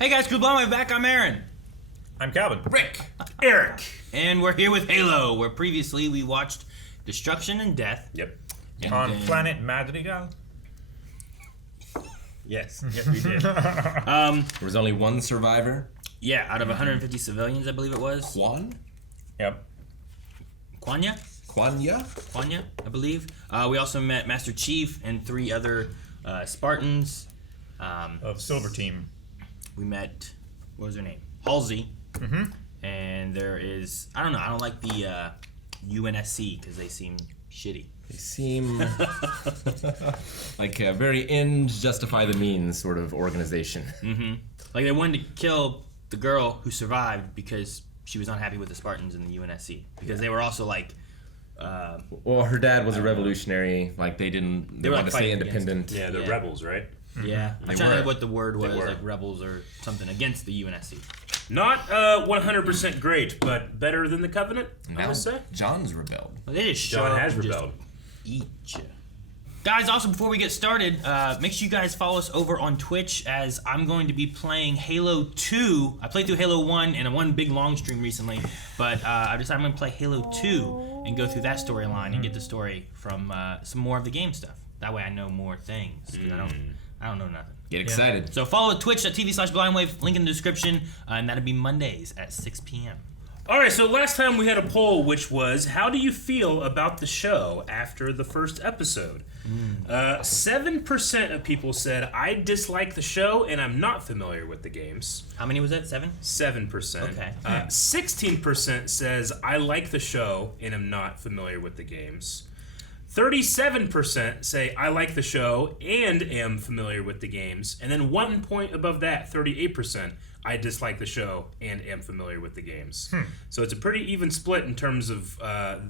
Hey guys, Cool Blonde, we're back. I'm Aaron. I'm Calvin. Rick. Eric. And we're here with Halo, where previously we watched Destruction and Death. Yep. And On then- planet Madrigal. Yes, we did. There was only one survivor. Yeah, out of 150 civilians, I believe it was. Quan? Yep. Kwanya, I believe. We also met Master Chief and 3 other Spartans. Of Silver Team. We met, what was her name? Halsey. Mm-hmm. And there is, I don't know, I don't like the UNSC because they seem shitty. They seem like a very ends justify the means sort of organization. Mm-hmm. Like they wanted to kill the girl who survived because she was unhappy with the Spartans in the UNSC. Because they were also like... Well, her dad was a revolutionary. Like they wanted like to stay fighting independent. Yeah, they're rebels, right? Yeah, I'm They trying to were. think what the word was, were. like rebels or something against the UNSC. Not 100% great, but better than the Covenant, I Now would say. John's rebelled. Well, they just show John up has and just rebelled. eat you. Guys, also before we get started, make sure you guys follow us over on Twitch as I'm going to be playing Halo 2. I played through Halo 1 and one big long stream recently, but I decided I'm going to play Halo 2 and go through that storyline and get the story from some more of the game stuff. That way I know more things, 'cause I don't know nothing. Get excited. So follow twitch.tv/blindwave, link in the description, and that'll be Mondays at 6 p.m. All right, so last time we had a poll, which was, how do you feel about the show after the first episode? 7% of people said, I dislike the show and I'm not familiar with the games. How many was that? 7? 7%. Okay. 16% says, I like the show and am not familiar with the games. 37% say, I like the show and am familiar with the games. And then 1 point above that, 38%, I dislike the show and am familiar with the games. So it's a pretty even split in terms of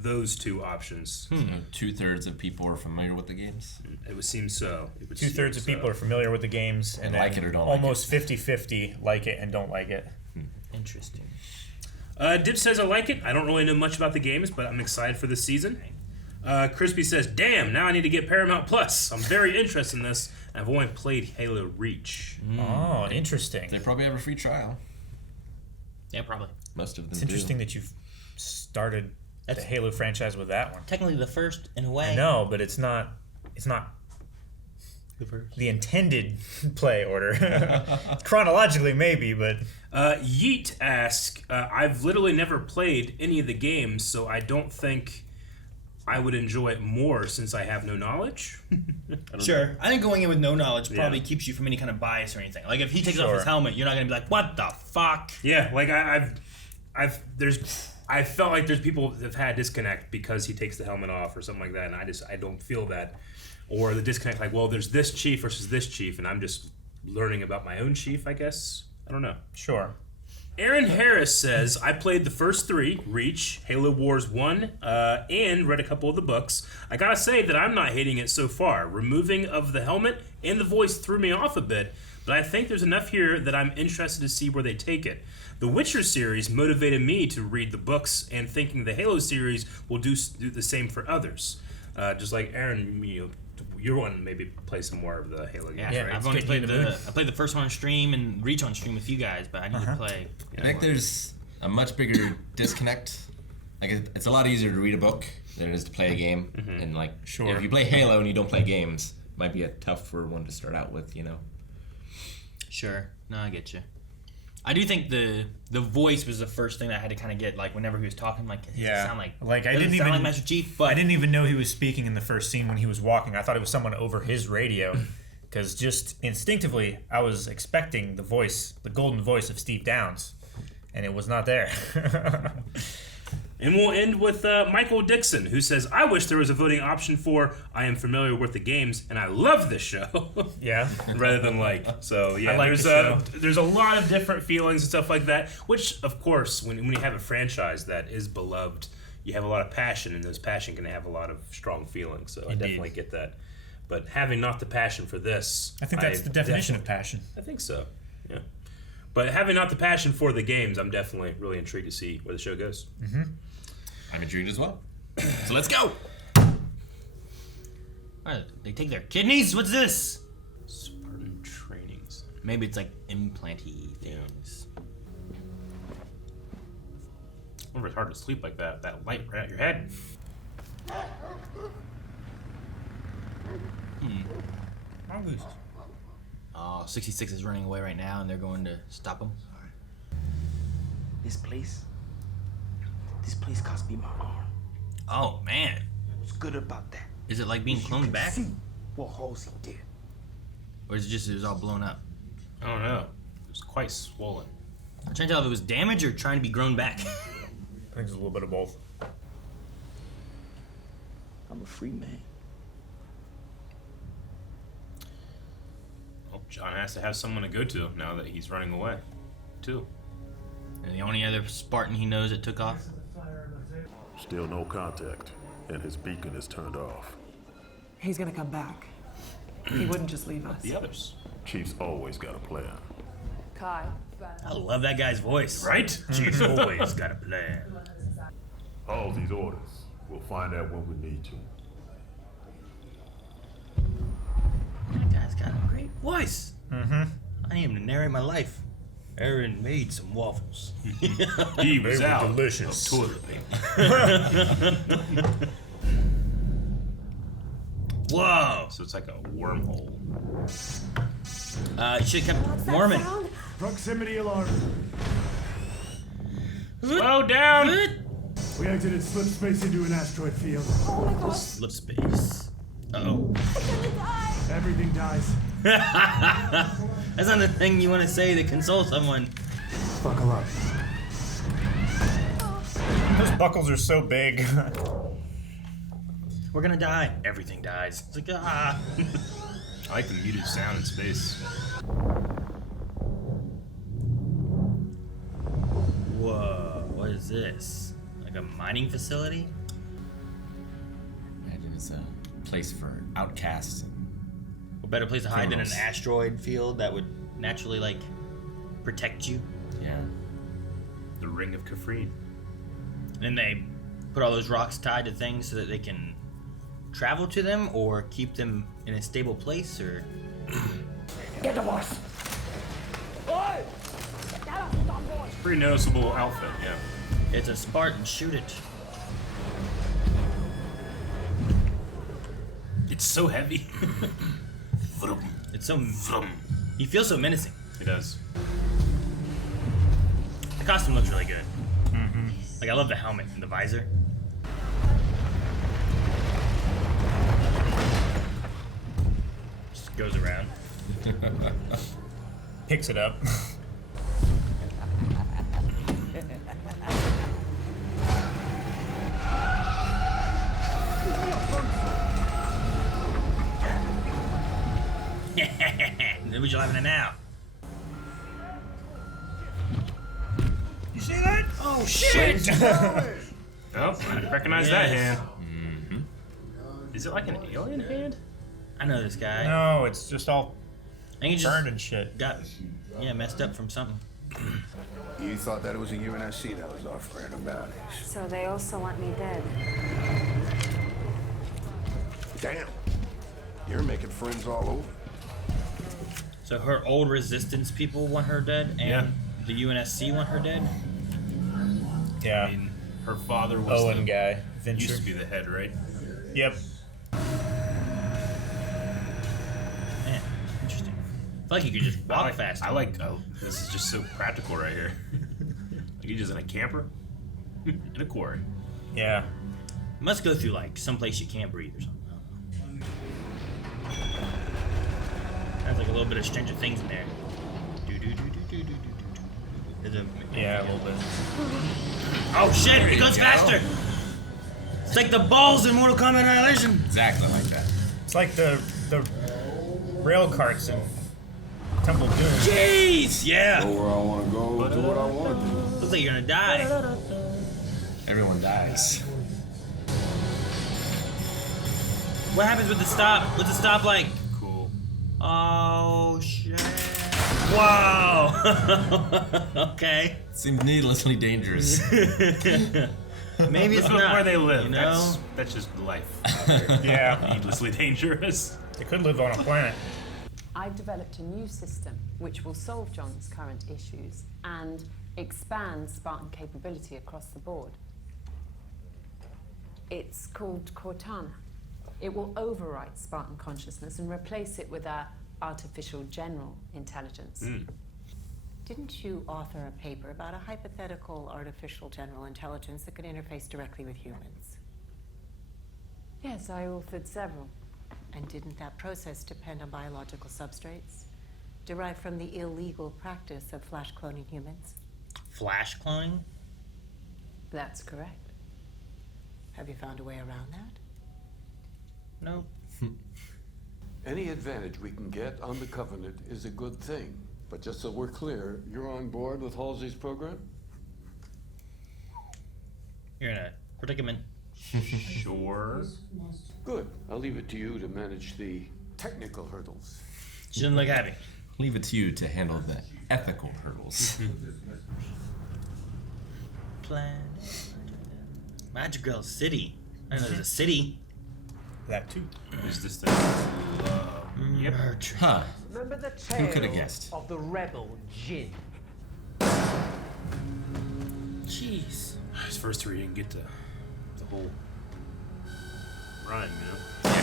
those two options. 2/3 of people are familiar with the games. It would seem so. It would 2/3 seem of people are familiar with the games, and like then it or don't like almost 50-50 like it and don't like it. Interesting. Dip says, I like it. I don't really know much about the games, but I'm excited for this season. Crispy says, damn, now I need to get Paramount Plus. I'm very interested in this. I've only played Halo Reach. Oh, interesting. They probably have a free trial. Yeah, probably. Most of them It's do. interesting that you've started the Halo franchise with that one. Technically the first in a way. I know, but it's not the intended play order. Chronologically, maybe, but... Yeet asks, I've literally never played any of the games, so I don't think I would enjoy it more since I have no knowledge. Sure. I think going in with no knowledge probably Yeah. keeps you from any kind of bias or anything. Like if he takes off Sure. his helmet, you're not gonna be like, what the fuck? Yeah, like I felt like there's people that have had disconnect because he takes the helmet off or something like that, and I don't feel that. Or the disconnect, like, well, there's this chief versus this chief, and I'm just learning about my own chief, I guess. I don't know. Sure. Aaron Harris says, I played the first 3, Reach, Halo Wars 1, and read a couple of the books. I gotta say that I'm not hating it so far. Removing of the helmet and the voice threw me off a bit, but I think there's enough here that I'm interested to see where they take it. The Witcher series motivated me to read the books, and thinking the Halo series will do the same for others. Just like Aaron, you want to maybe play some more of the Halo games, Yeah, right? I've only getting played you in the I played the first one on stream and Reach on stream with you guys, but I need to play. I think there's a much bigger disconnect. Like it's a lot easier to read a book than it is to play a game. And like, Sure. if you play Halo and you don't play games, it might be a tougher one to start out with. You know. Sure. No, I get you. I do think the voice was the first thing that I had to kind of get, like, whenever he was talking, like, it Yeah. sound like... Like, I doesn't didn't sound even- like Master Chief, but... I didn't even know he was speaking in the first scene when he was walking. I thought it was someone over his radio. Because just instinctively, I was expecting the golden voice of Steve Downs. And it was not there. And we'll end with Michael Dixon, who says, I wish there was a voting option for I am familiar with the games and I love this show. Yeah. Rather than like. So, yeah, I like there's a lot of different feelings and stuff like that, which, of course, when you have a franchise that is beloved, you have a lot of passion, and those passion can have a lot of strong feelings. So I definitely get that. But having not the passion for this... I think that's the definition of passion. I think so, yeah. But having not the passion for the games, I'm definitely really intrigued to see where the show goes. Mm-hmm. I'm intrigued as well. So let's go. What, they take their kidneys? What's this? Spartan Training Center. Maybe it's like implanty things. I wonder if it's hard to sleep like that. That light right at your head. Mongoose. Oh, 66 is running away right now, and they're going to stop him. This place cost me my arm. Oh man, What's good about that? is it like being You cloned can back, see what Halsey did. or is it was all blown up? I don't know. It was quite swollen. I'm trying to tell if it was damage or trying to be grown back. I think it's a little bit of both. I'm a free man. Well, John has to have someone to go to now that he's running away, too. And the only other Spartan he knows that took off. Still no contact, and his beacon is turned off. He's gonna come back. He wouldn't just leave us. The others. Chief's always got a plan. Kai. I love that guy's voice. Right? Chief's always got a plan. All these orders. We'll find out when we need to. That guy's got a great voice. I need him to narrate my life. Aaron made some waffles. He was They were out delicious. of toilet paper. Whoa! So it's like a wormhole. You should have kept warming. Proximity alarm. Slow down! We exited slip space into an asteroid field. Slip space. Uh-oh. Everything dies. That's not the thing you want to say to console someone. Buckle up. Those buckles are so big. We're gonna die. Everything dies. It's like, ah. I like the muted sound in space. Whoa, what is this? Like a mining facility? Imagine it's a place for outcasts. A better place to hide than an Criminals. asteroid field that would naturally, like, protect you. Yeah. The Ring of Kafrine. And then they put all those rocks tied to things so that they can travel to them or keep them in a stable place, or... Get the boss. Pretty noticeable outfit, yeah. It's a Spartan, shoot it. It's so heavy. It's so... He feels so menacing. It does. The costume looks really good. Like, I love the helmet and the visor. Just goes around. Picks it up. What you laughing at now? You see that? Oh shit! Oh, I recognize that hand. Is it like an alien hand? I know this guy. No, it's just all I think he burned just and shit. got messed up from something. You thought that it was a UNSC that was offering them bounties. So they also want me dead. Damn. You're making friends all over. So her old resistance people want her dead, and Yeah. the UNSC want her dead. Yeah. I mean, her father was Owen the, guy. Venture. used to be the head, right? Yep. Man, interesting. I feel like you could just walk fast. I like. Oh, this is just so practical right here. Like he's just in a camper, in a quarry. Yeah. Must go through like someplace you can't breathe or something. Sounds like a little bit of Stranger Things in there. There's a- Yeah, a little bit. Oh shit! It goes faster. It's like the balls in Mortal Kombat Annihilation. Exactly like that. It's like the rail carts in Temple of Doom. Jeez! Yeah. Go where I want to go, do what I want to do. Looks like you're gonna die. Everyone dies. What happens with the stop? What's the stop like? Cool. Oh shit! Wow. Okay. Seems needlessly dangerous. Maybe it's Look not. where they live. You know? That's just life. Yeah. Needlessly dangerous. They could live on a planet. I've developed a new system which will solve John's current issues and expand Spartan capability across the board. It's called Cortana. It will overwrite Spartan consciousness and replace it with our artificial general intelligence. Didn't you author a paper about a hypothetical artificial general intelligence that could interface directly with humans? Yes, I authored several. And didn't that process depend on biological substrates derived from the illegal practice of flash cloning humans? Flash cloning? That's correct. Have you found a way around that? No. Any advantage we can get on the Covenant is a good thing. But just so we're clear, you're on board with Halsey's program? You're in a predicament. Sure. Good. I'll leave it to you to manage the technical hurdles. Shouldn't look happy. Leave it to you to handle the ethical hurdles. Plan. Magical City. I know there's a city. That too. Is this the Yep. Huh. Remember the Who tale could have guessed? of the rebel Jin? Jeez. His first three didn't get the whole rhyme, you know?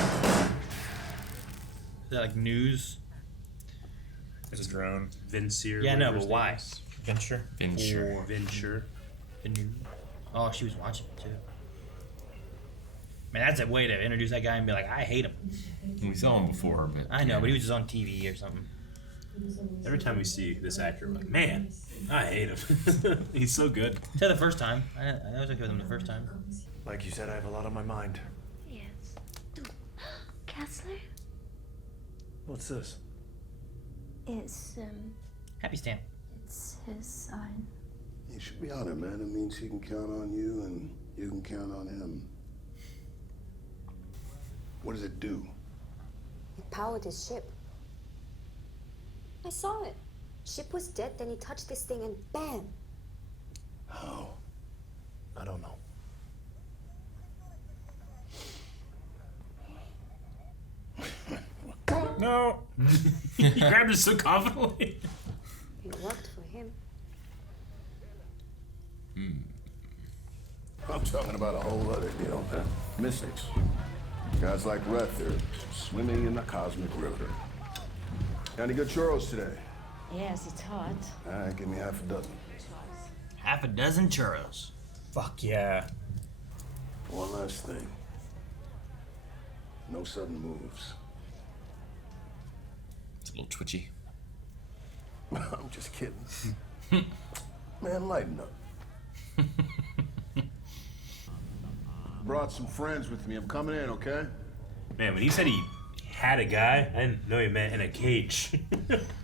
Is that like news? It's a drone. Vincier. Yeah, no, whatever but his why? name is. Venture. Venture. The news. Oh, she was watching it too. Man, that's a way to introduce that guy and be like, I hate him. We saw him before, but I know, but he was just on TV or something. Every time we see this actor, I'm like, man, I hate him. He's so good. Said the first time. I was okay with him the first time. Like you said, I have a lot on my mind. Yes. Kessler? What's this? It's, Happy stamp. it's his sign. You should be honored, man. It means he can count on you and you can count on him. What does it do? It powered his ship. I saw it. Ship was dead, then he touched this thing and bam! How? I don't know. No. He grabbed it so confidently. It worked for him. I'm talking about a whole other deal, man. Mystics. Guys like Rhett, they're swimming in the cosmic river. Got any good churros today? Yes, it's hot. All right, give me half a dozen. Half a dozen churros. Fuck yeah. One last thing. No sudden moves. it's a little twitchy. I'm just kidding. Man, lighten up. Brought some friends with me. I'm coming in, okay? Man, when he said he had a guy, I didn't know he meant in a cage.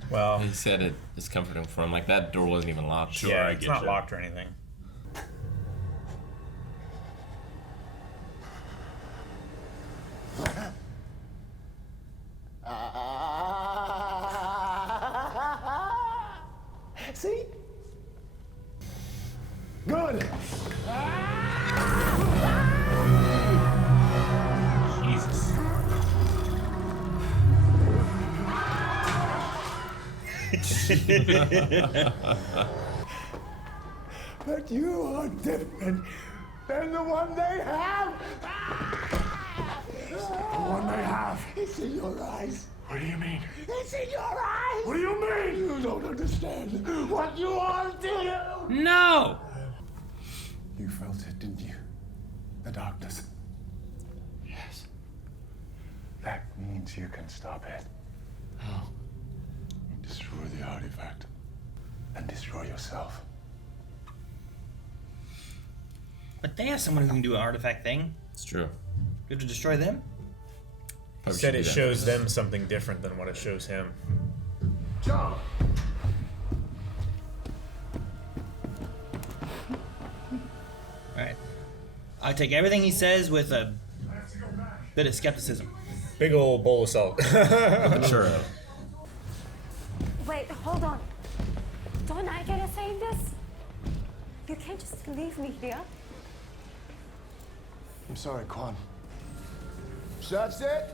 Well, He said it is comforting for him. Like that door wasn't even locked. Sure, yeah, I it's get not you. locked or anything. See? Good. Jesus. But you are different than the one they have. The one they have. It's in your eyes. What do you mean? It's in your eyes. What do you mean? You don't understand what you are to do. No! You felt it, didn't you? The darkness. Yes. That means you can stop it. How? Destroy the artifact. And destroy yourself. But they have someone who can do an artifact thing. It's true. You have to destroy them? Probably Said should it do that. shows them something different than what it shows him. John! Alright. I take everything he says with a bit of skepticism. Big old bowl of salt. Churro. Wait, hold on. Don't I get a say in this? You can't just leave me here. I'm sorry, Quan. So that's it?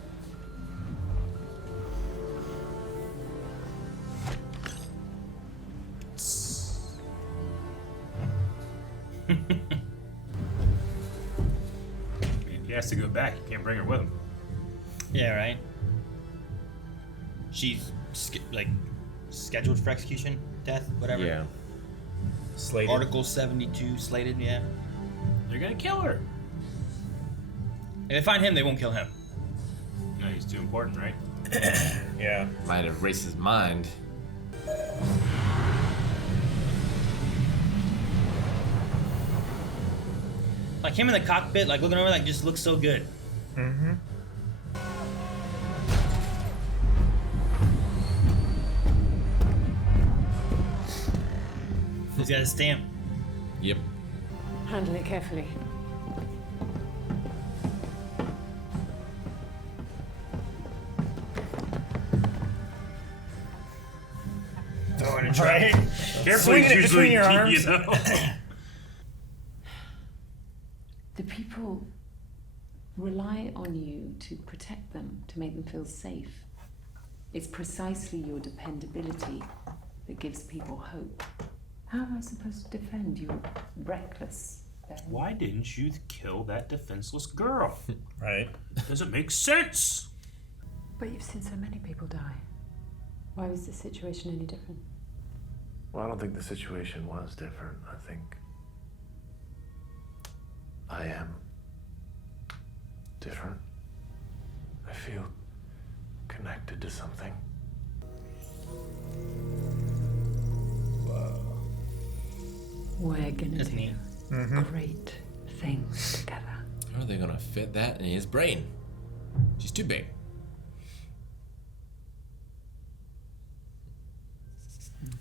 He has to go back. He can't bring her with him. Yeah, right. She's scheduled for execution, death, whatever. Yeah. Slated. Article 72 slated. Yeah. They're gonna kill her. If they find him, they won't kill him. No, he's too important, right? Yeah. Might have erased his mind. Like him in the cockpit, like looking over, like just looks so good. Mm-hmm. He's got a stamp. Yep. Handle it carefully. Throw it in a trap. Right. Carefully, Swinging it between your arms. You know? The people rely on you to protect them, to make them feel safe. It's precisely your dependability that gives people hope. How am I supposed to defend you? Reckless. Why didn't you kill that defenseless girl? Right. Doesn't make sense. But you've seen so many people die. Why was the situation any different? Well, I don't think the situation was different. I think I am different. I feel connected to something. We're gonna That's do neat. great things together. How are they gonna fit that in his brain? She's too big.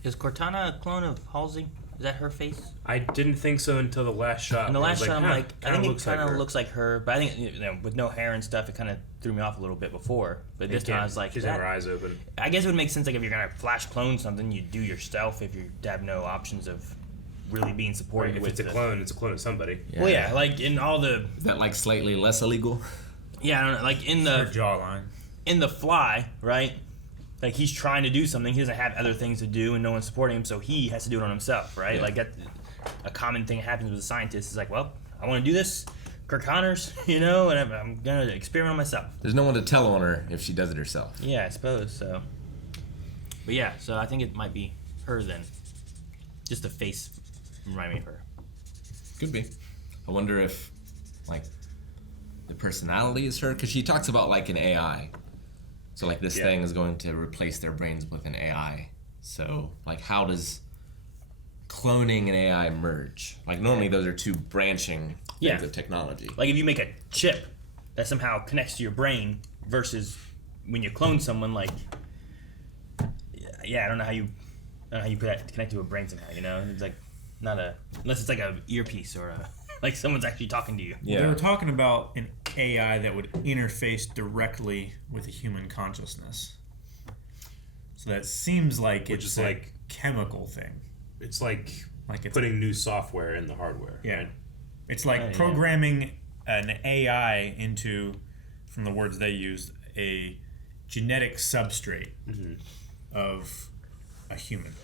Is Cortana a clone of Halsey? Is that her face? I didn't think so until the last shot. In the I last was shot, I'm like, I think it kind of her. looks like her, but I think with no hair and stuff, it kind of threw me off a little bit before. But this time I was like, she's got her eyes open. I guess it would make sense like if you're gonna flash clone something, you do your stealth if you have no options of really being supported If with it's a clone, it's a clone of somebody. Yeah. Well, yeah, like in all the Is that like slightly less illegal? yeah, I don't know, like in Her the jawline. in the Fly, right? Like he's trying to do something, he doesn't have other things to do, and no one's supporting him, so he has to do it on himself, right? Yeah. Like that, a common thing happens with a scientist is like, well, I want to do this, Kirk Connors, you know, and I'm gonna experiment on myself. There's no one to tell on her if she does it herself. Yeah, I suppose so. But yeah, so I think it might be her then. Just the face remind me of her. Could be. I wonder if, like, the personality is her, because she talks about like an AI. So like this thing is going to replace their brains with an AI. So like, how does cloning and AI merge? Like normally those are two branching things of technology. Like if you make a chip that somehow connects to your brain versus when you clone someone, like I don't know how you put that connect to a brain somehow. You know, it's like not a unless it's like a earpiece or a like someone's actually talking to you. Yeah. They were talking about an AI that would interface directly with a human consciousness. So that seems like Which it's is a like chemical thing. It's like it's putting new software in the hardware. Yeah. Right? It's like programming an AI into, from the words they used, a genetic substrate of a human.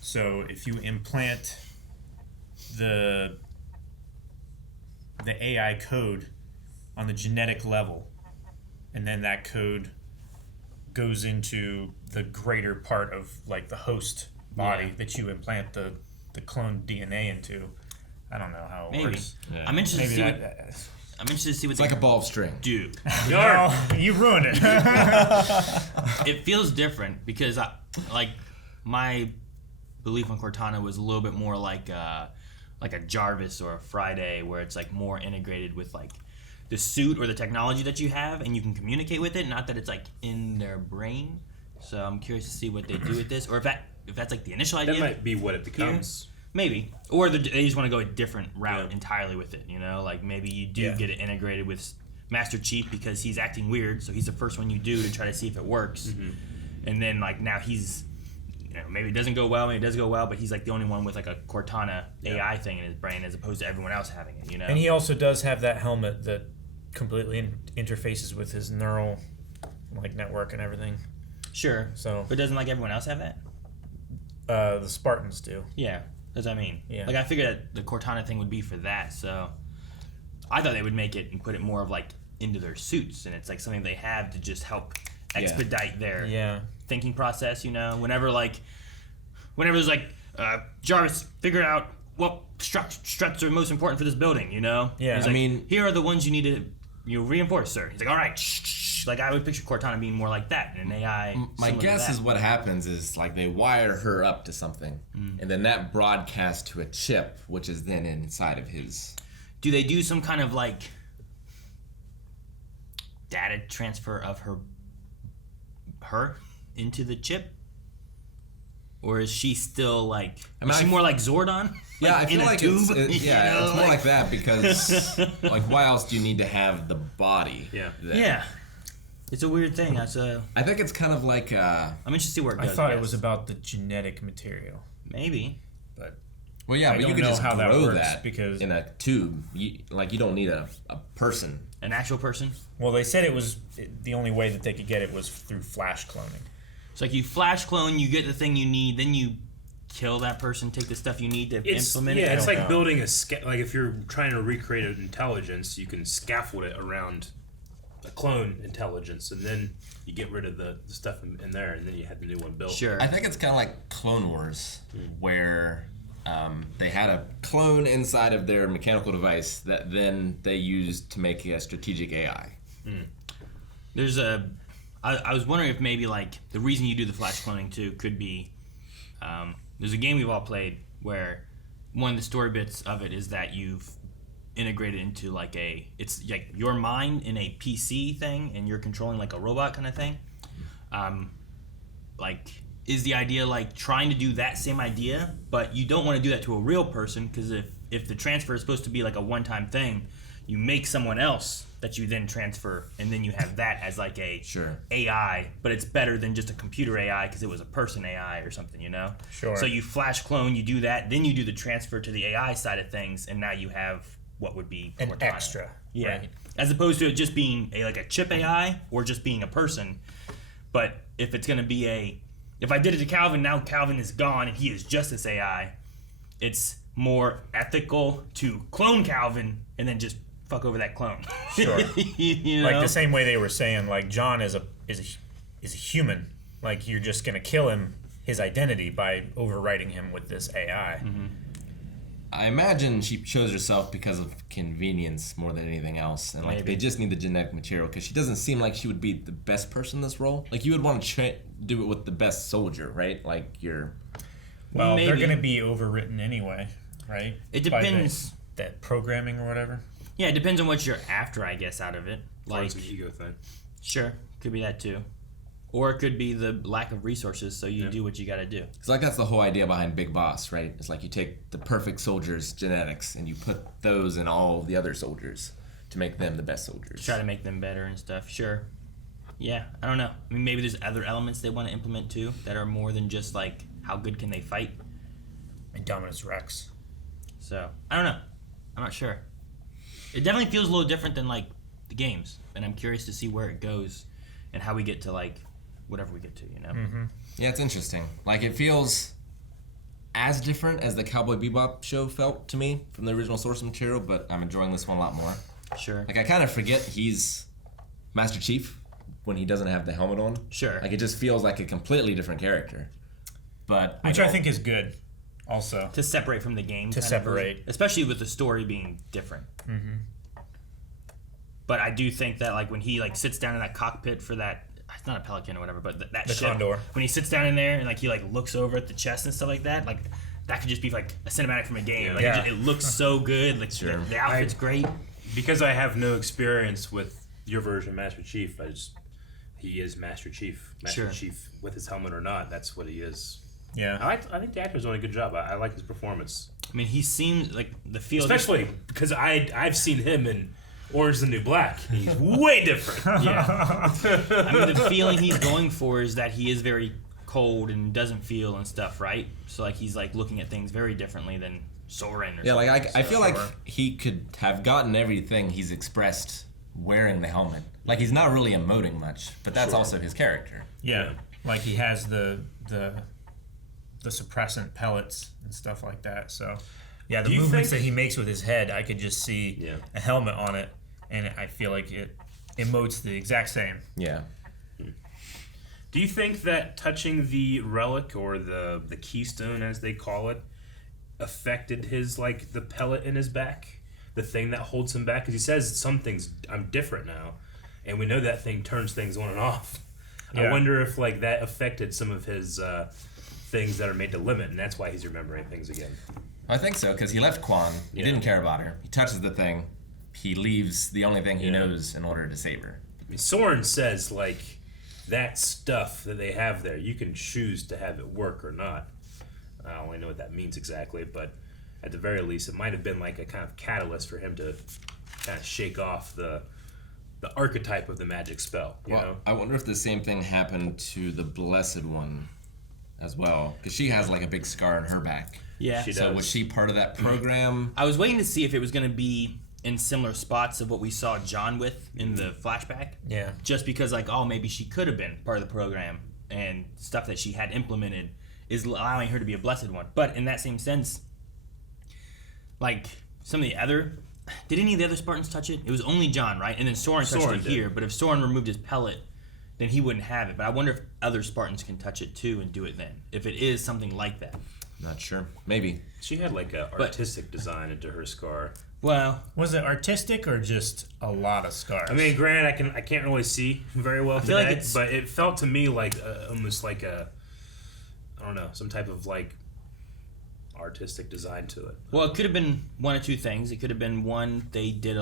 So if you implant the AI code on the genetic level, and then that code goes into the greater part of like the host body that you implant the cloned DNA into. I don't know how it works. Yeah. I'm interested to see I'm interested to see what it's like a ball of string. Do. No, you ruined it. It feels different because my belief on Cortana was a little bit more like a Jarvis or a Friday, where it's like more integrated with like the suit or the technology that you have, and you can communicate with it. Not that it's like in their brain. So I'm curious to see what they do with this, or if that's like the initial idea. That might be what it becomes. Here. Maybe, or they just want to go a different route entirely with it. You know, like maybe you do get it integrated with Master Chief because he's acting weird, so he's the first one you do to try to see if it works. And then like now he's, you know, maybe it doesn't go well, maybe it does go well, but he's like the only one with like a Cortana AI thing in his brain as opposed to everyone else having it. You know, and he also does have that helmet that completely interfaces with his neural like network and everything. Sure. So, but doesn't like everyone else have that? The Spartans do. Yeah. That's what I mean. Yeah. Like I figured that the Cortana thing would be for that, so I thought they would make it and put it more of like into their suits, and it's like something they have to just help expedite their thinking process. You know, whenever there's like Jarvis, figure out what struts are most important for this building. You know. Yeah. He's like, here are the ones you need to reinforce, sir. He's like, all right. Like I would picture Cortana being more like that, and an AI. My guess is what happens is like they wire her up to something, and then that broadcasts to a chip, which is then inside of his. Do they do some kind of like data transfer of her into the chip, or is she still like? Is she more like Zordon? Yeah, I feel like it's it's more like that because like why else do you need to have the body? Yeah. It's a weird thing. I think it's kind of like. I'm interested to see where it goes. I thought it was about the genetic material. Maybe. But well, yeah, but you could just how grow that, that because in a tube. You don't need a person. An actual person. Well, they said it was the only way that they could get it was through flash cloning. It's like you flash clone, you get the thing you need, then you kill that person, take the stuff you need to implement it. Yeah, it's like building like if you're trying to recreate an intelligence, you can scaffold it around a clone intelligence, and then you get rid of the stuff in there, and then you have the new one built. Sure. I think it's kind of like Clone Wars, where they had a clone inside of their mechanical device that then they used to make a strategic AI. There's I was wondering if maybe like the reason you do the flash cloning too could be there's a game we've all played where one of the story bits of it is that you've integrated into like it's like your mind in a PC thing, and you're controlling like a robot kind of thing. Like, is the idea like trying to do that same idea, but you don't want to do that to a real person, because if the transfer is supposed to be like a one-time thing, you make someone else that you then transfer, and then you have that as like a AI, but it's better than just a computer AI because it was a person AI or something, you know? Sure. So you flash clone, you do that, then you do the transfer to the AI side of things, and now you have what would be an Cortana. extra. Yeah. Right. As opposed to it just being like a chip AI or just being a person. But if it's going to be if I did it to Calvin, now Calvin is gone and he is just this AI, it's more ethical to clone Calvin and then just fuck over that clone. Sure. You know? Like the same way they were saying, like John is a human. Like you're just gonna kill him, his identity, by overwriting him with this AI. Mm-hmm. I imagine she chose herself because of convenience more than anything else, and like they just need the genetic material because she doesn't seem like she would be the best person in this role. Like you would want to do it with the best soldier, right? Like Well, they're gonna be overwritten anyway, right? It depends. That programming or whatever. Yeah, it depends on what you're after, I guess, out of it. Like it's an ego thing. Sure, could be that too. Or it could be the lack of resources, so you do what you gotta do. It's like that's the whole idea behind Big Boss, right? It's like you take the perfect soldier's genetics and you put those in all the other soldiers to make them the best soldiers. Try to make them better and stuff. Sure. Yeah, I don't know. I mean, maybe there's other elements they want to implement too that are more than just like how good can they fight. Indominus Rex. So I don't know. I'm not sure. It definitely feels a little different than like the games, and I'm curious to see where it goes and how we get to like whatever we get to, you know? Mm-hmm. Yeah, it's interesting. Like, it feels as different as the Cowboy Bebop show felt to me from the original source material, but I'm enjoying this one a lot more. Sure. Like, I kind of forget he's Master Chief when he doesn't have the helmet on. Sure. Like, it just feels like a completely different character. But Which I think is good, also. To separate from the game. To separate. Especially with the story being different. Mm-hmm. But I do think that, like, when he, like, sits down in that cockpit for that, it's not a Pelican or whatever, but that the ship, Condor. when he sits down in there and, like, he, like, looks over at the chest and stuff like that could just be, like, a cinematic from a game. Like, it looks so good. Like, the outfit's great. Because I have no experience with your version of Master Chief, he is Master Chief. Master Chief with his helmet or not, that's what he is. Yeah. I think the actor's doing a good job. I like his performance. I mean, he seems like the feel... Especially because I've seen him in Orange is the New Black. He's way different. Yeah. I mean, the feeling he's going for is that he is very cold and doesn't feel and stuff, right? So, like, he's, like, looking at things very differently than Soren or something. like, I feel like he could have gotten everything he's expressed wearing the helmet. Like, he's not really emoting much, but that's also his character. Yeah. Like, he has the the suppressant pellets and stuff like that. So, yeah, the Do you movements think- that he makes with his head, I could just see a helmet on it, and I feel like it emotes the exact same. Yeah. Do you think that touching the relic or the keystone, as they call it, affected his like the pellet in his back, the thing that holds him back? Because he says some things, I'm different now, and we know that thing turns things on and off. I Yeah. wonder if like that affected some of his things that are made to limit, and that's why he's remembering things again. I think so, because he left Quan. He didn't care about her. He touches the thing. He leaves the only thing he knows in order to save her. I mean, Soren says like that stuff that they have there, you can choose to have it work or not. I don't really know what that means exactly, but at the very least, it might have been like a kind of catalyst for him to kind of shake off the archetype of the magic spell. You know? I wonder if the same thing happened to the Blessed One as well, because she has like a big scar on her back. Yeah. So was she part of that program? I was waiting to see if it was going to be in similar spots of what we saw John with in the flashback. Yeah. Just because, like, oh, maybe she could have been part of the program, and stuff that she had implemented is allowing her to be a Blessed One. But in that same sense, like, some of the other... Did any of the other Spartans touch it? It was only John, right? And then Soren touched Soren it did. here. But if Soren removed his pellet, then he wouldn't have it. But I wonder if other Spartans can touch it too and do it then. If it is something like that. Not sure. Maybe. She had like a artistic design into her scar. Well, was it artistic or just a lot of scars? I mean, granted, I can't really see very well feel like today, it's- but it felt to me like almost like a, I don't know, some type of like artistic design to it. Well, it could have been one of two things. It could have been one, they did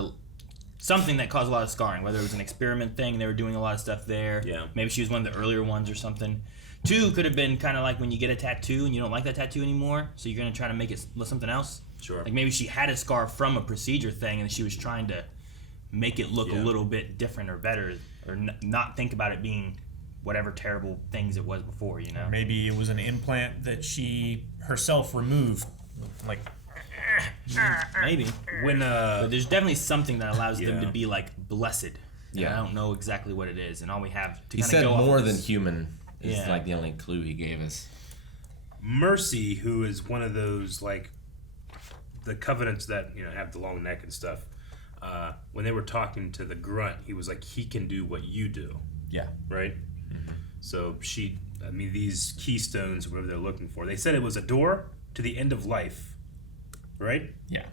something that caused a lot of scarring, whether it was an experiment thing, they were doing a lot of stuff there. Yeah. Maybe she was one of the earlier ones or something. Two could have been kind of like when you get a tattoo and you don't like that tattoo anymore, so you're going to try to make it something else. Sure. Like maybe she had a scar from a procedure thing and she was trying to make it look a little bit different or better, or not think about it being whatever terrible things it was before, you know? Maybe it was an implant that she herself removed. Like, Maybe. But there's definitely something that allows them to Yeah. be like blessed. And Yeah. I don't know exactly what it is, and all we have to He kind said of go off more of than is- human is Yeah. like the only clue he gave us. Mercy, who is one of those like the covenants that have the long neck and stuff. When they were talking to the grunt, he was like, "He can do what you do." Yeah. Right. So these keystones, whatever they're looking for, they said it was a door to the end of life, right? Yeah.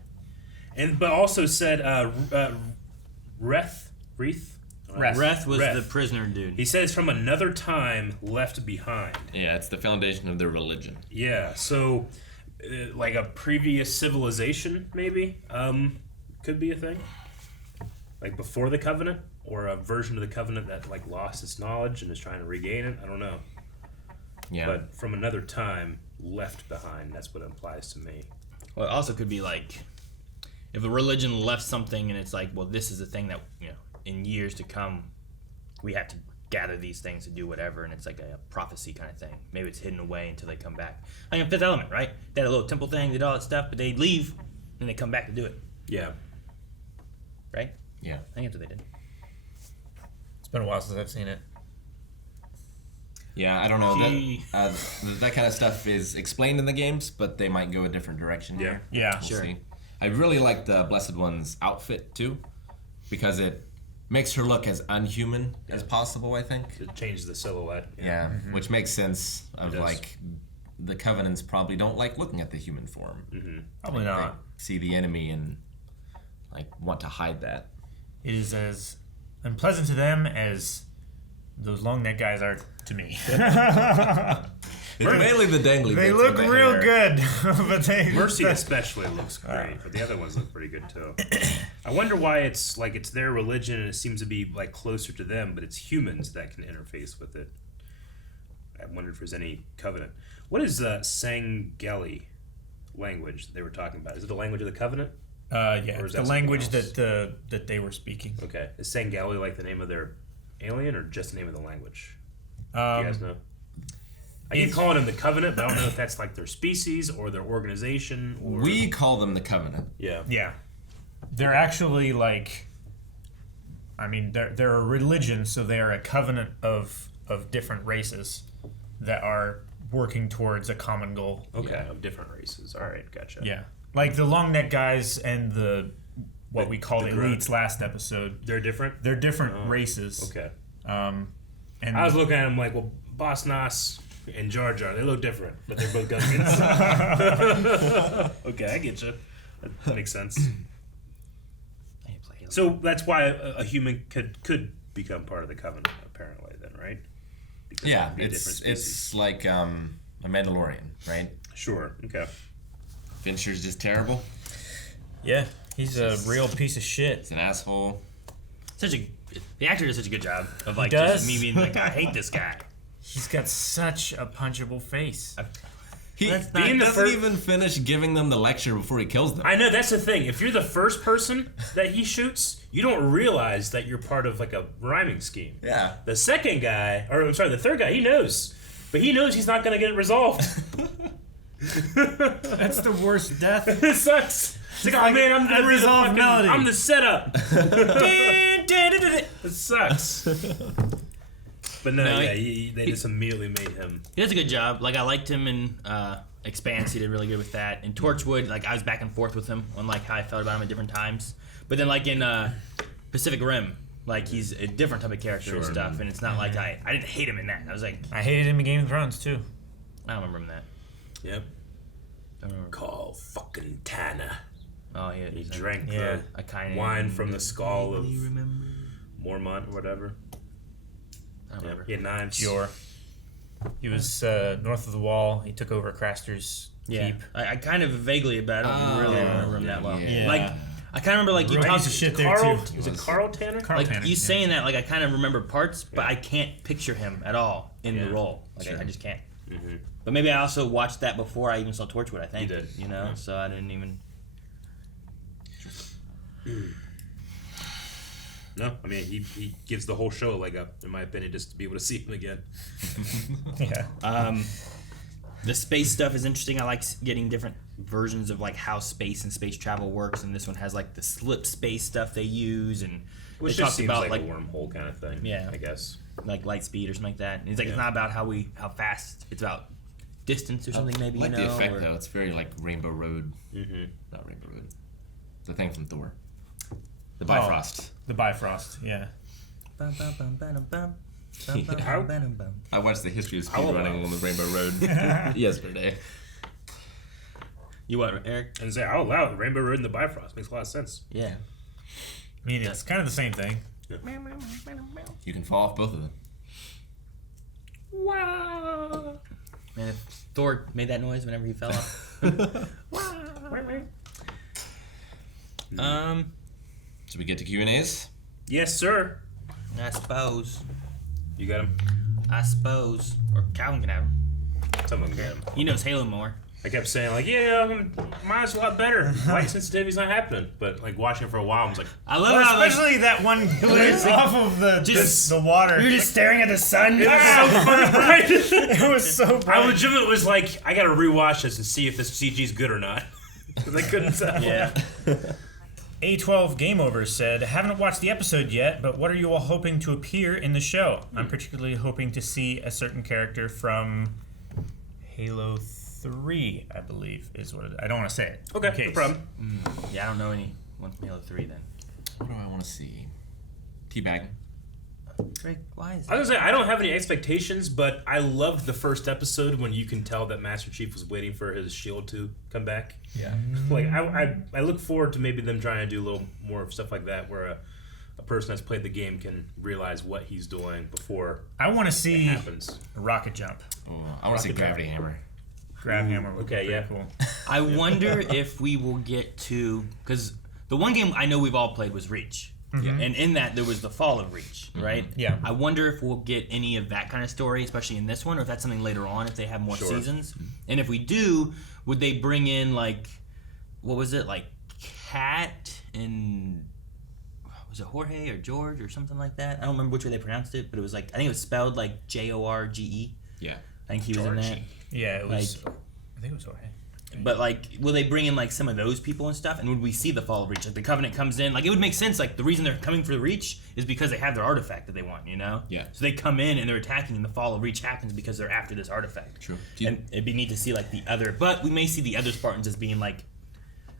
But also said Reth. Reth was the prisoner dude. He says from another time left behind. Yeah, it's the foundation of their religion. Yeah, so like a previous civilization, maybe, could be a thing. Like before the Covenant, or a version of the Covenant that like lost its knowledge and is trying to regain it. I don't know. Yeah. But from another time left behind. That's what it implies to me. Well, it also could be like if a religion left something and it's like, well, this is a thing that in years to come we have to gather these things to do whatever, and it's like a prophecy kind of thing. Maybe it's hidden away until they come back. Like in Fifth Element, right? They had a little temple thing, did all that stuff, but they leave and they come back to do it. Yeah. Right? Yeah. I think that's what they did. it's been a while since I've seen it. Yeah, I don't know. That kind of stuff is explained in the games, but they might go a different direction here. Yeah. We'll Sure. see. I really like the Blessed One's outfit, too, because it makes her look as unhuman as possible, I think. It changes the silhouette. Yeah, which makes sense of, It does. like, the Covenants probably don't like looking at the human form. Mm-hmm. Probably Like, not. They see the enemy and, like, want to hide that. It is as unpleasant to them as those long neck guys are to me. It's mainly the dangly They bits look of the real hair. good, but they Mercy especially looks great, but the other ones look pretty good too. I wonder why it's like it's their religion and it seems to be like closer to them, but it's humans that can interface with it. I wonder if there's any covenant. What is Sangeli language they were talking about? Is it the language of the covenant? Yeah, Or is the that language something else? that they were speaking. Okay, is Sangeli like the name of their alien or just the name of the language? Do you guys know? I keep calling them the Covenant, but I don't know if that's like their species or their organization. Or... We call them the Covenant. Yeah. Yeah, they're actually like, I mean, they're a religion, so they are a covenant of different races that are working towards a common goal. Okay, of different races. All right, gotcha. Yeah, like the long neck guys and what we called the elites grunt. last episode. They're different? They're different races. Okay. And I was looking at them like, well, Boss Nass and Jar Jar, they look different, but they're both Gungans. Okay, I get you. That makes sense. So that's why a human could become part of the Covenant, apparently, then, right? Because Yeah, it'd be a different species. it's like a Mandalorian, right? Sure. Okay. Fincher's just terrible. Yeah, he's a real piece of shit. He's an asshole. The actor does such a good job of like does. just me being like, I hate this guy. He's got such a punchable face. He being the doesn't even finish giving them the lecture before he kills them. I know, that's the thing. If you're the first person that he shoots, you don't realize that you're part of like a rhyming scheme. Yeah. The second guy, or I'm sorry, the third guy, he knows. But he knows he's not going to get it resolved. That's the worst death. It sucks. It's like, oh man, I'm the unresolved melody. I'm the setup. It sucks. But no, No, yeah, they just immediately made him. He does a good job. Like I liked him in Expanse. He did really good with that. In Torchwood, like I was back and forth with him on like how I felt about him at different times. But then like in Pacific Rim, like he's a different type of character and stuff. And it's not like I didn't hate him in that. I was like, I hated him in Game of Thrones too. I don't remember him in that. Yep. I don't remember. Call fucking Tana. Oh yeah, He he's drank a the kind wine from the skull of Mormont or whatever. I don't remember. He had knives. Dior. He was north of the wall. He took over Craster's keep. I kind of vaguely, but I don't really remember him that well. Yeah. Like I kind of remember like you Right. talked Piece of shit there, Carl, too. is it Carl Tanner? Carl like Tanner, you yeah. saying that, like I kind of remember parts, but I can't picture him at all in the role. Like I just can't. Mm-hmm. But maybe I also watched that before I even saw Torchwood. I think You did. you know, so I didn't even. No, I mean he gives the whole show a leg up, in my opinion, just to be able to see him again. Yeah. The space stuff is interesting. I like getting different versions of like how space and space travel works, and this one has like the slip space stuff they use, and Which they just talked seems about like a wormhole kind of thing. Yeah. I guess. like light speed or something like that. And he's like, Yeah. it's not about how fast. It's about distance or something. Maybe I like you know. the effect or- though. It's very like Rainbow Road. Mm-hmm. Not Rainbow Road. The thing from Thor. The Bifrost. The Bifrost, yeah. Bum, bum, bum, bum, bum. I watched the history of I will speedrunning allow. on the Rainbow Road yesterday. You what, Eric? And say, I'll allow it. Rainbow Road and the Bifrost makes a lot of sense. Yeah. I mean, it's kind of the same thing. You can fall off both of them. Wow. Man, if Thor made that noise whenever he fell off. Should we get to Q&As? Yes, sir. I suppose. You got him. I suppose. Or Calvin can have him. Someone get him. He knows Halo more. I kept saying like, yeah, mine's a lot better. Light sensitivity's not happening. But like watching it for a while, I was like, I love how Especially that one glitch off of the water. You're just staring at the sun. it was so funny, right? It was so bright. I legitimately was like, I gotta rewatch this and see if this CG's good or not. Because I couldn't tell. Yeah. A12 Game Over said, haven't watched the episode yet, but what are you all hoping to appear in the show? I'm particularly hoping to see a certain character from Halo 3, I believe, is what it is. I don't want to say it. Okay, in case. no problem. Yeah, I don't know anyone from Halo 3 then. What do I want to see? Teabagging. Drake, why is I was gonna say I don't have any expectations, but I loved the first episode when you can tell that Master Chief was waiting for his shield to come back. Yeah. Like I look forward to maybe them trying to do a little more of stuff like that, where a person that's played the game can realize what he's doing before I want to it see happens. a rocket jump. Oh, I want to see Rocket Gravity Hammer. Grab hammer. would be okay, pretty yeah. Cool. I wonder if we will get to, because the one game I know we've all played was Reach. Mhm. And in that, there was the fall of Reach, right? Yeah. I wonder if we'll get any of that kind of story, especially in this one, or if that's something later on, if they have more Sure. seasons. And if we do, would they bring in, like, what was it, like, Cat and, was it Jorge or George or something like that? I don't remember which way they pronounced it, but it was like, I think it was spelled like Jorge. Yeah. I think he was in that. Yeah, it was. Like, I think it was Jorge. But like, will they bring in like some of those people and stuff? And would we see the fall of Reach? Like the Covenant comes in, like it would make sense. Like the reason they're coming for the Reach is because they have their artifact that they want, you know? Yeah. So they come in and they're attacking, and the fall of Reach happens because they're after this artifact. True. And it'd be neat to see like the other, but we may see the other Spartans as being like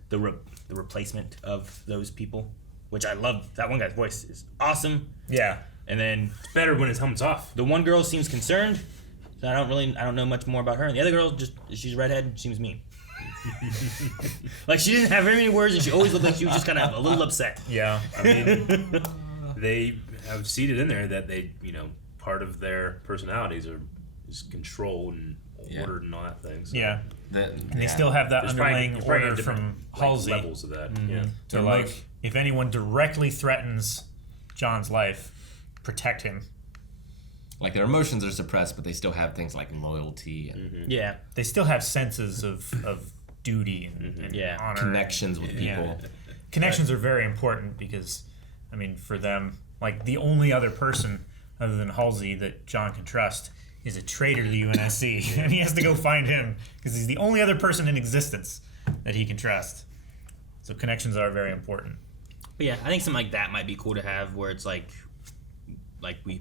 the replacement of those people, which I love. That one guy's voice is awesome. Yeah. And then it's better when his helmet's off. The one girl seems concerned. So I don't know much more about her. And the other girl, she's redhead and seems mean. Like she didn't have very many words, and she always looked like she was just kind of a little upset. Yeah. I mean, they have seeded in there that they, part of their personalities is controlled and ordered and all that thing. So. Yeah. And they still have that There's underlying probably order different, from like, Halsey. levels of that. Yeah. So like, if anyone directly threatens John's life, protect him. Like their emotions are suppressed, but they still have things like loyalty and yeah, they still have senses of duty and honor, connections with people. Yeah. Connections are very important because, I mean, for them, like the only other person other than Halsey that John can trust is a traitor to the UNSC, and he has to go find him because he's the only other person in existence that he can trust. So connections are very important. But yeah, I think something like that might be cool to have, where it's like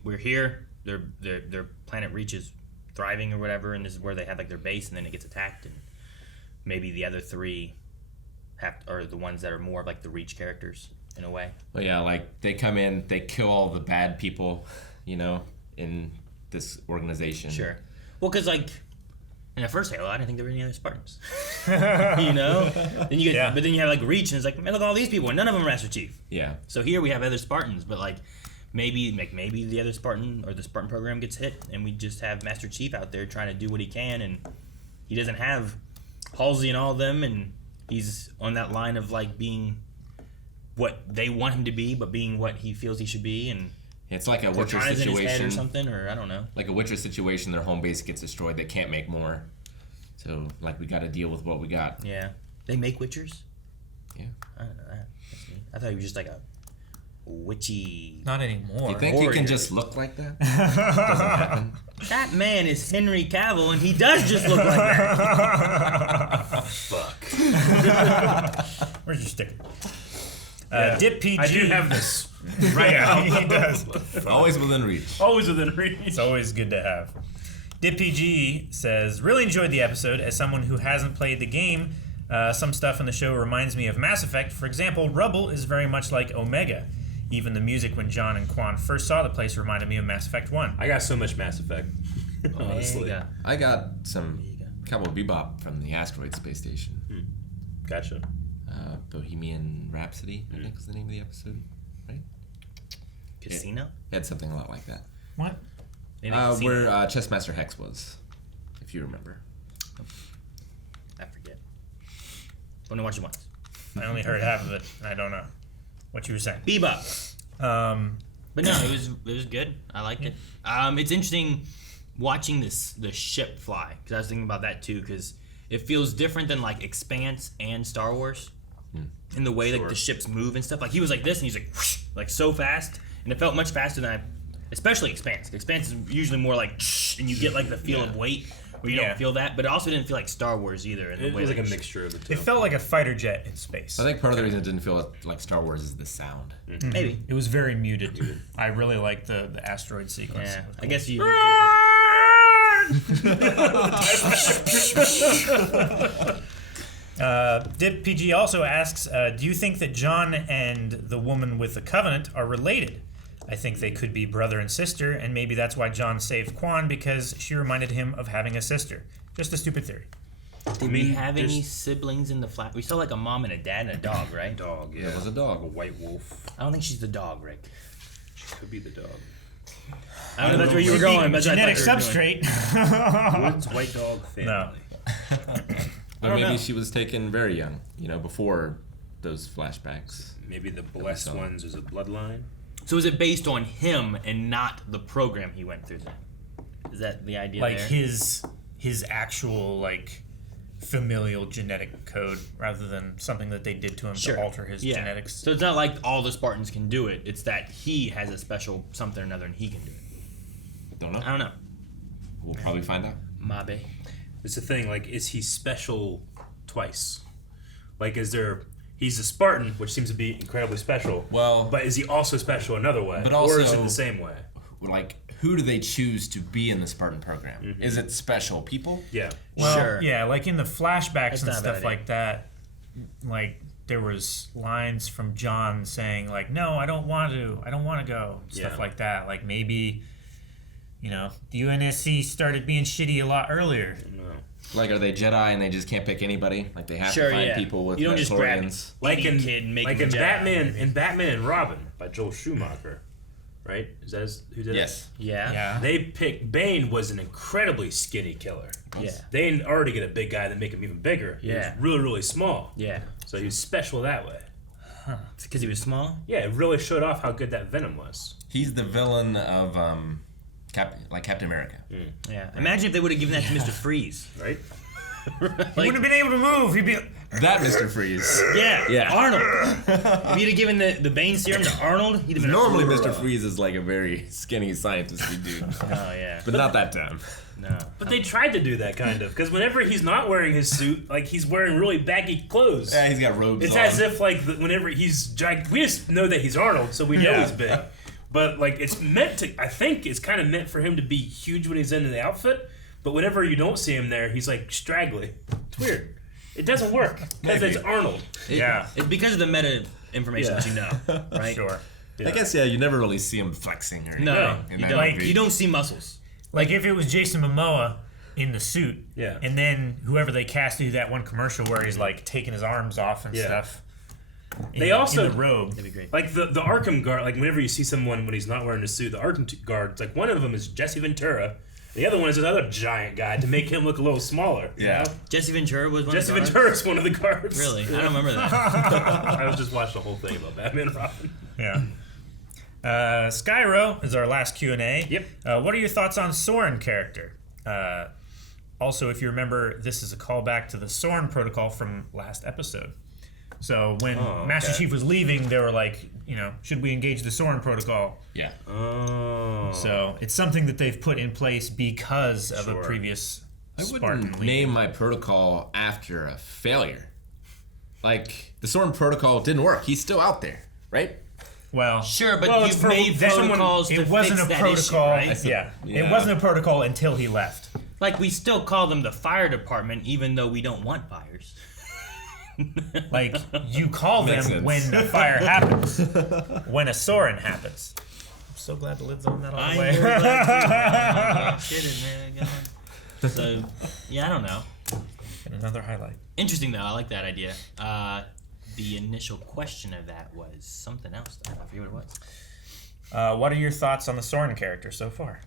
we're here, their planet Reach is thriving or whatever, and this is where they have like their base, and then it gets attacked, and maybe the other three are the ones that are more of like the Reach characters in a way. Well, yeah, like they come in, they kill all the bad people, in this organization. Sure. Well, because like in the first Halo, I didn't think there were any other Spartans. Then you get, but then you have like Reach, and it's like, man, look at all these people, and none of them are Master Chief. Yeah. So here we have other Spartans, but like maybe the other Spartan or the Spartan program gets hit, and we just have Master Chief out there trying to do what he can, and he doesn't have Halsey and all of them, and he's on that line of like being what they want him to be, but being what he feels he should be, and it's like a Witcher Cortana's in his head situation or something, or I don't know. Like a Witcher situation, their home base gets destroyed. They can't make more, so like we got to deal with what we got. Yeah, they make Witchers. Yeah, I don't know that. That's neat. I thought he was just like a witchy. Not anymore. You think you can just look like that? Doesn't happen. That man is Henry Cavill, and he does just look like that. Fuck. Where's your sticker? Dip PG. I do have this right now. He does. Always within reach. Always within reach. It's always good to have. Dip PG says, really enjoyed the episode. As someone who hasn't played the game, some stuff in the show reminds me of Mass Effect. For example, Rubble is very much like Omega. Even the music when John and Quan first saw the place reminded me of Mass Effect 1. I got so much Mass Effect, honestly. I got some Cowboy Bebop from the asteroid space station. Gotcha. Bohemian Rhapsody, I think was the name of the episode, right? Casino? It had something a lot like that. What? Where Chessmaster Hex was, if you remember. I forget. Only watched it once. I only heard half of it. I don't know what you were saying. Bebop. But no, it was good. I liked it. It's interesting watching the ship fly, because I was thinking about that too, because it feels different than like Expanse and Star Wars in the way like the ships move and stuff. Like he was like this, and he's like whoosh, like so fast, and it felt much faster than especially Expanse. Expanse is usually more like shh, and you get like the feel of weight where you don't feel that, but it also didn't feel like Star Wars either. In the It way was like a that mixture of the two. It felt like a fighter jet in space. I think part of the reason it didn't feel like Star Wars is the sound. Maybe. It was very muted. I really liked the asteroid sequence. Yeah, I guess you. Dip PG also asks, do you think that John and the woman with the Covenant are related? I think they could be brother and sister, and maybe that's why John saved Quan, because she reminded him of having a sister. Just a stupid theory. Did we have any siblings in the flat? We saw like a mom and a dad and a dog, right? Dog, yeah. There was a dog. A white wolf. I don't think she's the dog, Rick. She could be the dog. I don't know if that's where you were going, but genetic that's what you were substrate. Woods white dog family. No. But maybe she was taken very young, before those flashbacks. Maybe the blessed ones is a bloodline. So is it based on him and not the program he went through then? Is that the idea Like there? his actual familial genetic code rather than something that they did to him to alter his genetics. So it's not like all the Spartans can do it. It's that he has a special something or another and he can do it. Don't know. I don't know. We'll probably find out. Mabe. It's the thing, is he special twice? Like, he's a Spartan, which seems to be incredibly special. Well, but is he also special another way? But also, or is it the same way? Like, who do they choose to be in the Spartan program? Mm-hmm. Is it special people? Yeah. Well, Sure. yeah, like in the flashbacks That's and not a bad stuff idea. like that, like there was lines from John saying like, "No, I don't want to go," stuff Yeah. like that. Like maybe, you know, the UNSC started being shitty a lot earlier. Like, are they Jedi and they just can't pick anybody? Like, they have Sure, to find yeah. people with You don't just grab Mandalorians? Like any in kid and make like him in a Jedi. Batman and Robin by Joel Schumacher, right? Is that who did Yes. it? Yeah. Yeah. They picked Bane was an incredibly skinny killer. Yeah. They didn't already get a big guy that make him even bigger. He Yeah. was really, really small. Yeah. So he was special that way. It's because he was small? Yeah, it really showed off how good that Venom was. He's the villain of Captain America. Yeah. Imagine if they would have given that to Mr. Freeze. Right? He wouldn't have been able to move. He'd be. That Mr. Freeze. Yeah. Yeah. Arnold. If you'd have given the Bane serum to Arnold, he'd have been Normally, a Mr. Freeze is like a very skinny scientist dude. Oh, yeah. But not that time. No. But they tried to do that kind of, because whenever he's not wearing his suit, like he's wearing really baggy clothes. Yeah, he's got robes It's on. as if like whenever he's we just know that he's Arnold, so we know Yeah. he's big. But like it's meant to, I think it's kind of meant for him to be huge when he's in the outfit. But whenever you don't see him there, he's like straggly. It's weird. It doesn't work because Maybe. it's Arnold. It's because of the meta information that you know, right? Sure. I guess, yeah, you never really see him flexing or anything. No, in you that don't. movie. You don't see muscles. Like if it was Jason Momoa in the suit, Yeah. and then whoever they cast to do that one commercial where he's like taking his arms off and Yeah. stuff. They also in the robe. That'd be great. Like the Arkham guard, like whenever you see someone when he's not wearing a suit, the Arkham guards, like one of them is Jesse Ventura, the other one is another giant guy to make him look a little smaller. you Yeah. know? Jesse Ventura was one Jesse of the guards? Ventura's one of the guards. Really? I don't remember that. I was just watching the whole thing about Batman and Robin. Yeah. Skyro is our last Q&A. Yep. What are your thoughts on Soren character? Also, if you remember, this is a callback to the Soren protocol from last episode. So when Master Chief was leaving, they were like, you know, should we engage the Soren protocol? Yeah. Oh. So it's something that they've put in place because of a Sure. previous I Spartan wouldn't leaving. name my protocol after a failure. Like, the Soren protocol didn't work. He's still out there, right? Well, Sure, but Well, it's you've for made someone- protocols to it wasn't fix a that protocol. issue, right? Yeah. Yeah. It wasn't a protocol until he left. Like, we still call them the fire department, even though we don't want fires. Like, you call them Makes sense. when a fire happens, when a Soren happens. I'm so glad the lid's on that all the I'm way. very glad to shit it, man. Go on. So, yeah, I don't know. And another highlight. Interesting, though. I like that idea. The initial question of that was something else, though. I forget what it was. What are your thoughts on the Soren character so far?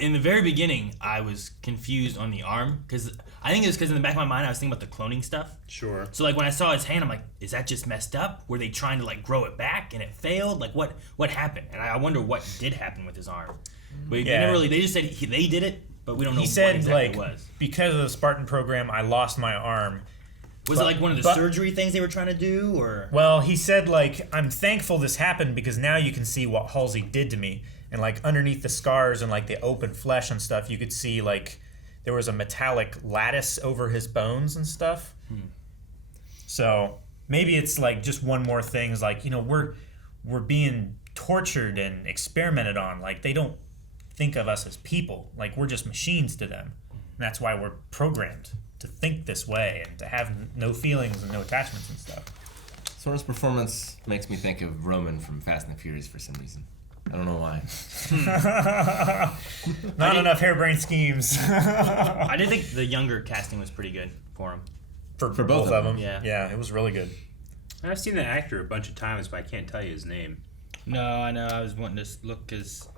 In the very beginning, I was confused on the arm because I think it was because in the back of my mind I was thinking about the cloning stuff. Sure. So like when I saw his hand, I'm like, is that just messed up? Were they trying to like grow it back and it failed? Like what happened? And I wonder what did happen with his arm. But they never really. They just said they did it, but we don't know. He said what exactly like it was. because of the Spartan program, I lost my arm. Was it like one of the surgery things they were trying to do, or? Well, he said like I'm thankful this happened because now you can see what Halsey did to me, and like underneath the scars and like the open flesh and stuff, you could see like there was a metallic lattice over his bones and stuff. So maybe it's like just one more thing is like, you know, we're being tortured and experimented on. Like they don't think of us as people. Like we're just machines to them. And that's why we're programmed to think this way and to have no feelings and no attachments and stuff. Soren's performance makes me think of Roman from Fast and the Furious for some reason. I don't know why. Not enough harebrained schemes. I did think the younger casting was pretty good for him. For both of them. Yeah. Yeah, it was really good. I've seen that actor a bunch of times, but I can't tell you his name. No, I know. I was wanting to look because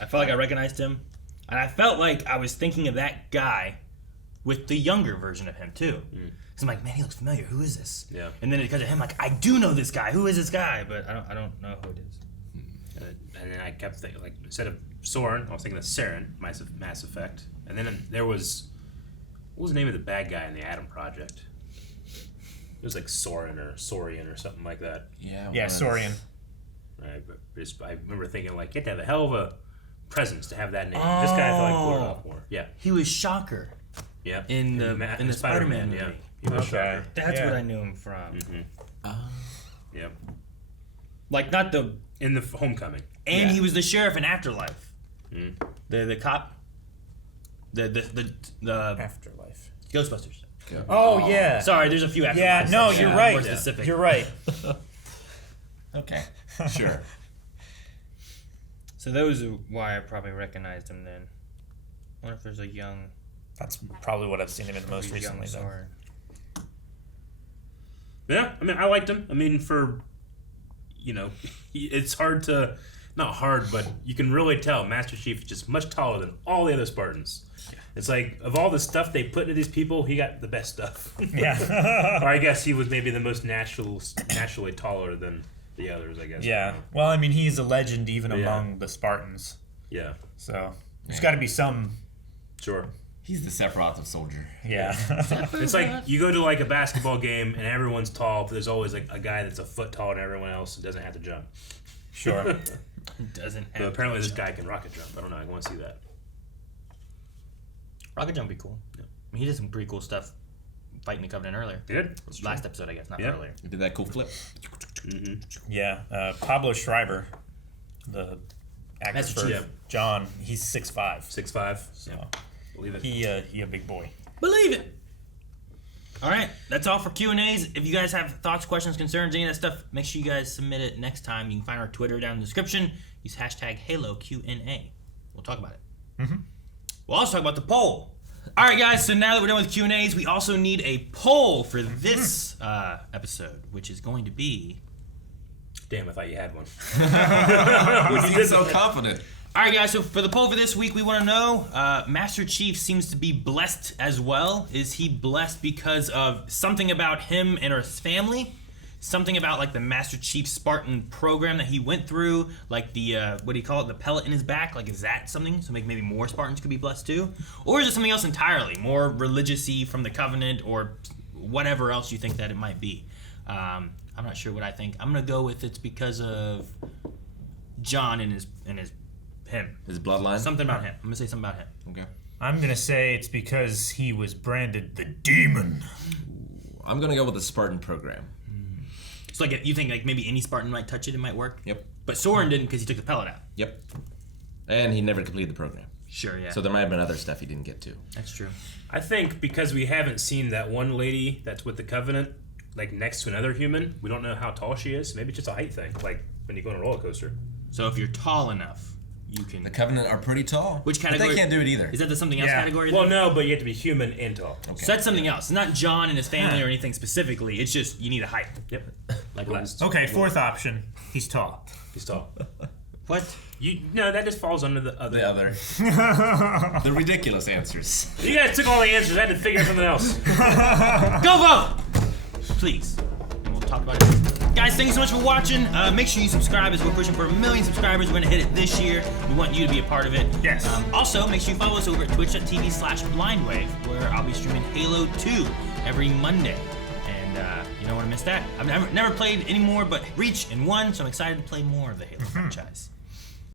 I felt like I recognized him, and I felt like I was thinking of that guy with the younger version of him too. Because I'm like, man, he looks familiar. Who is this? Yeah. And then because of him, like, I do know this guy. Who is this guy? But I don't know who it is. And then I kept thinking, like, instead of Soren, I was thinking of Saren, Mass Effect. And then there was, what was the name of the bad guy in the Atom Project? It was like Soren or Saurian or something like that. Yeah, Saurian. Right, but I remember thinking, like, you have to have a hell of a presence to have that name. This guy I thought I pulled it off more. Yeah. He was Shocker. Yeah. In the Spider-Man movie. Yeah. He was Shocker. That's what I knew him from. Yep. Like not the in the Homecoming. And he was the sheriff in Afterlife. The cop. The Afterlife. Ghostbusters. Oh yeah. Sorry, there's a few Afterlife. Yeah, no, you're right. More specific. You're right. Okay. Sure. So those are why I probably recognized him then. I wonder if there's a young. That's probably what I've seen him in the most recently, though. Yeah, I mean, I liked him. I mean, for, it's hard to, not hard, but you can really tell Master Chief is just much taller than all the other Spartans. It's like, of all the stuff they put into these people, he got the best stuff. Yeah. Or I guess he was maybe the most naturally taller than the others, I guess. Yeah. Well, I mean, he's a legend even among the Spartans. Yeah. So there's got to be some. Sure. He's the Sephiroth of soldier. Yeah. It's like you go to like a basketball game and everyone's tall, but there's always like a guy that's a foot taller than everyone else and doesn't have to jump. Sure. Doesn't. But apparently this guy can rocket jump. I don't know. I want to see that. Rocket jump would be cool. Yeah. I mean, he did some pretty cool stuff fighting the Covenant earlier. Did? Last episode, I guess, not earlier. He did that cool flip. Yeah. Pablo Schreiber, the actor for John, he's 6'5". 6'5". So believe it. He a big boy. Believe it. All right, that's all for Q&As. If you guys have thoughts, questions, concerns, any of that stuff, make sure you guys submit it next time. You can find our Twitter down in the description. Use hashtag HaloQNA. We'll talk about it. Mm-hmm. We'll also talk about the poll. All right, guys, so now that we're done with Q&As, we also need a poll for this episode, which is going to be... Damn, I thought you had one. You seem so confident. All right, guys, so for the poll for this week, we want to know, Master Chief seems to be blessed as well. Is he blessed because of something about him and his family? Something about, like, the Master Chief Spartan program that he went through? Like the, what do you call it, the pellet in his back? Like, is that something? So maybe more Spartans could be blessed too? Or is it something else entirely? More religious-y from the Covenant or whatever else you think that it might be? I'm not sure what I think. I'm going to go with it's because of John and his His bloodline? Something about him. I'm going to say something about him. Okay. I'm going to say it's because he was branded the demon. I'm going to go with the Spartan program. So like you think like maybe any Spartan might touch it, it might work? Yep. But Soren didn't because he took the pellet out. Yep. And he never completed the program. Sure, yeah. So there might have been other stuff he didn't get to. That's true. I think because we haven't seen that one lady that's with the Covenant, like next to another human, we don't know how tall she is. Maybe it's just a height thing, like when you go on a roller coaster. So if you're tall enough, you can... The Covenant are pretty tall. Which category? But they can't do it either. Is that the something else category? Well, no, but you have to be human and tall. Okay. So that's something else. It's not John and his family or anything specifically. It's just you need a height. Yep. Like last. Okay, fourth option. He's tall. He's tall. What? No, that just falls under the other. The other. The ridiculous answers. You guys took all the answers. I had to figure out something else. Go vote! Please. And we'll talk about it. Guys, thank you so much for watching. Make sure you subscribe as we're pushing for 1 million subscribers. We're going to hit it this year. We want you to be a part of it. Yes. Also, make sure you follow us over at twitch.tv/blindwave, where I'll be streaming Halo 2 every Monday. And you don't want to miss that. I've never played any more but Reach and 1, so I'm excited to play more of the Halo franchise.